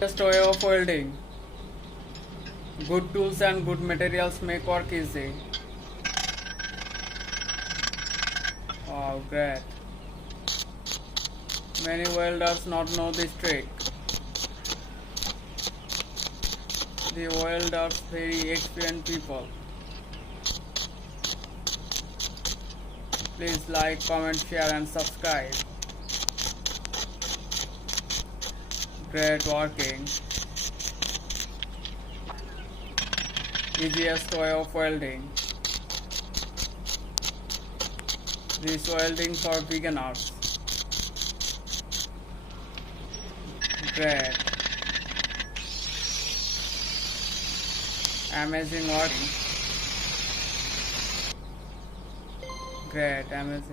Just way of welding. Good tools and good materials make work easy. Oh, great. Many welders not know this trick. The welders very experienced people. Please like, comment, share and subscribe. Great working. Easiest way of welding. This welding for beginners. Great. Amazing working. Great, amazing.